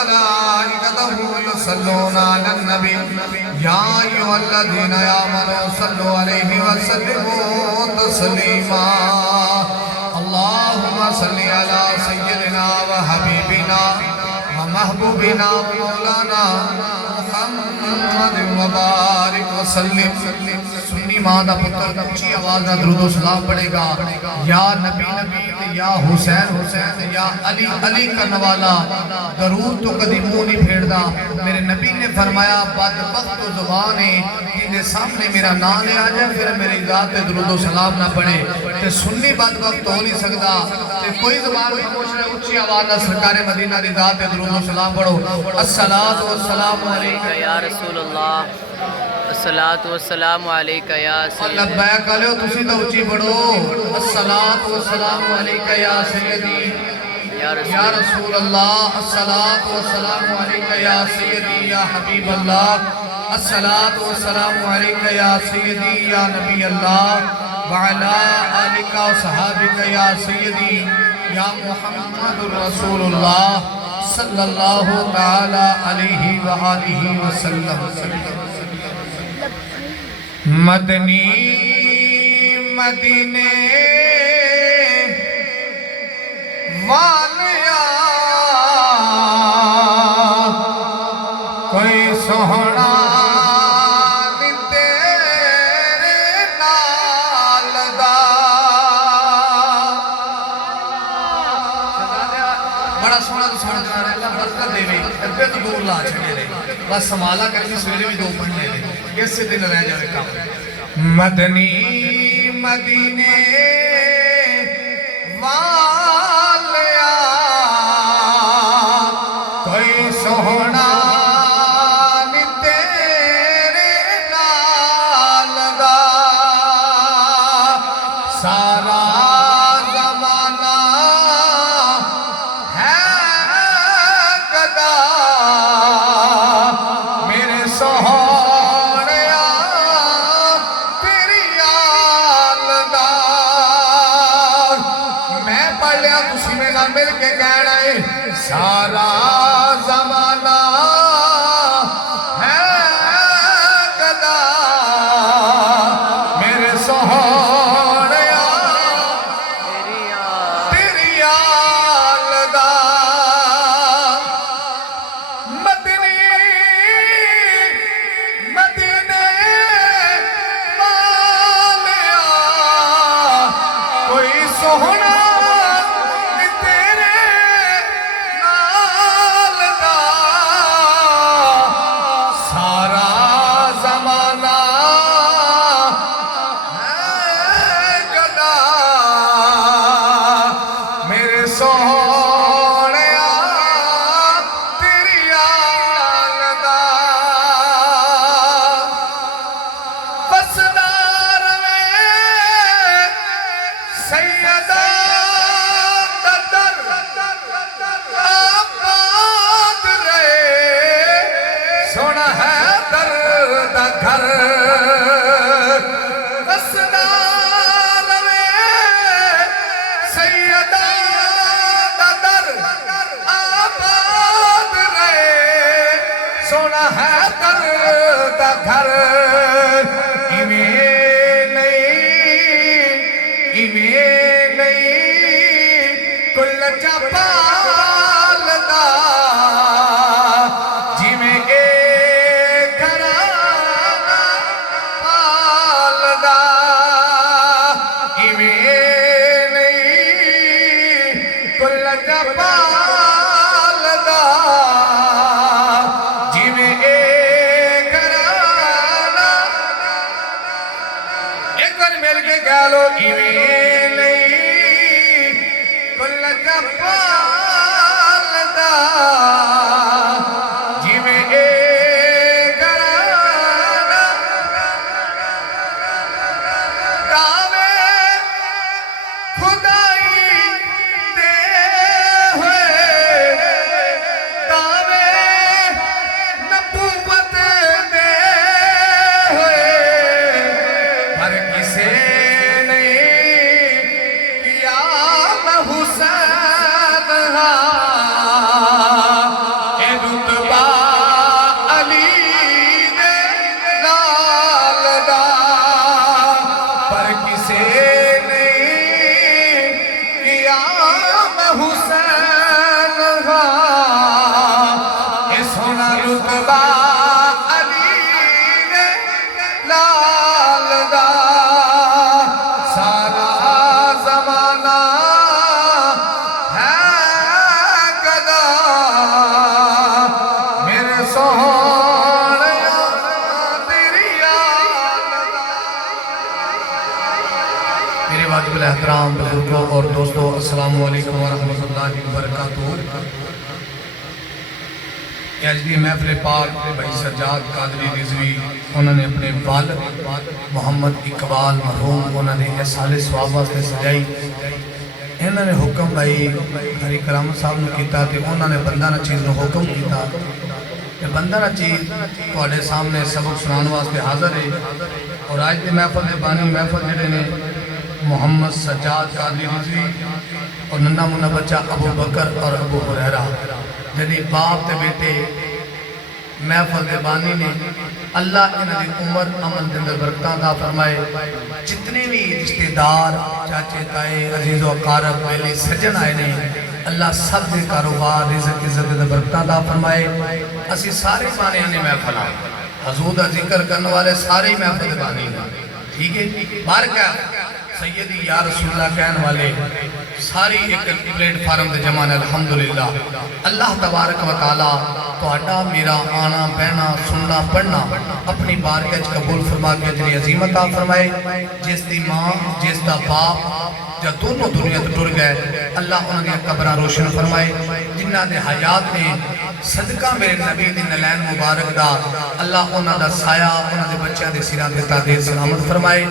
وملائكته يصلون على النبي يا أيها الذين آمنوا صلوا عليه وسلموا تسليما اللهم صل على سيدنا وحبيبنا ومحبوبنا ومولانا محمد وبارک وسلم سنی ماں دا پتر اونچی آواز نہ درود و سلام پڑھے گا یا نبی نبی یا حسین حسین یا علی علی کرنے والا درود تو کدی منہ نہیں پھیڑدا میرے نبی نے فرمایا بدبخت و زبان ہے جن سامنے میرا نام لے آ جائے پھر میری ذات پہ درود و سلام نہ پڑھے تے سنی بدبخت ہو نہیں سکتا تے کوئی زبان خاموش ہے اونچی آواز نہ سرکار مدینہ دی ذات پہ درود و سلام پڑھو الصلاۃ والسلام علیکہ یا رسول اللہ الصلاۃ والسلام علیکہ یا سیدی لبیک علیہ تسی تو اونچی پڑھو الصلاۃ والسلام علیکہ یا سیدی یا رسول اللہ الصلاۃ والسلام علیکہ یا سیدی یا حبیب اللہ الصلاۃ والسلام علیکہ یا سیدی یا نبی اللہ وعلا آلکہ و صحابکہ یا سیدی یا محمد رسول اللہ صلی اللہ تعالی علیہ وآلہ وسلم مدنی مدینے والیا کوئی سوہنا نہیں تیرے نال دا بڑا سونا تو سونا جنا رہے اللہ برکت دے رہے ابے تو دور لا چھڑے رہے بس سمالا کرنی سویرے بھی دو پڑھنے رہے کس سے دن رہ جائے کام مدنی مدینے والیا کوئی سوہنا نہیں تیرے نال دا سارا زمانہ ہے گدا میرے سہوریا تیری آلدہ میں پڑھ لیا تسی میں نہ مل کے کہنا ہے سارا زمانہ ہے گدا میرے سہوریا تیری آلدہ مدنی مدینے والیا کوئی سوہنا نہیں تیرے نال دا سارا زمانہ ہے گدا میرے سوہنیا تیری آلدہ بسدار میں سیدہ در آباد رہے سونا ہے درد گھر بسدار میں سیدہ در آباد رہے سونا ہے درد گھر ایویں نہیں کل چپالدہ جی میں ایک گھرانہ پالدہ ایویں نہیں کل چپالدہ جی میں ایک گھرانہ احترام بزرگوں اور دوستوں، السلام علیکم ورحمۃ اللہ وبرکاتہ۔ آج دی محفل پاک بھائی سجاد قادری رضوی انہوں نے اپنے والد محمد اقبال مرحوم انہوں نے احسال ثواب واسطے سجائی۔ انہوں نے حکم بھائی ہری کرامت صاحب نے کیتا کہ انہوں نے بندہ نہ چیز نے حکم کیتا کہ بندہ نہ چیز تواڈے سامنے سبق سنان واسطے حاضر ہے۔ اور آج دی محفل دے بانی محفل جڑے نے محمد سجاد قادری رضوی اور ننھا منہ بچہ ابو بکر اور ابو ہریرہ جنہی باپ تے بیٹے محفل دے بانی نے، اللہ انہاں دی عمر عمل دے اندر برکتاں عطا فرمائے۔ جتنے بھی رشتہ دار چاچے تائے عزیز و اقارب بیلی سجن آئے نے، اللہ سب دے کاروبار رزق عزت دے برکتاں عطا فرمائے۔ اسی سارے بانی نے محفل آئے، حضور دا ذکر کرنے والے سارے محفل دے بانی نے، ٹھیک ہے؟ بارکہ سیدی یا رسول اللہ کہنے والے ساری ایک پلیٹ فارم دے جمعان الحمدللہ۔ اللہ تبارک و تعالیٰ تہاڈا میرا آنا بہنا سننا پڑھنا اپنی بارگاہ قبول فرما کے اجر عظیم عطا فرمائے۔ جس دی ماں جس دا باپ جا دونوں دنیا تو ٹر گئے، اللہ انہوں نے قبرہ روشن فرمائے۔ جنہ دے حیات نے صدقہ میرے نبی دی نلین مبارک دا، اللہ انہوں دا سایہ انہوں دے بچیاں دے سیران دے تعدیر سلامت فرمائے۔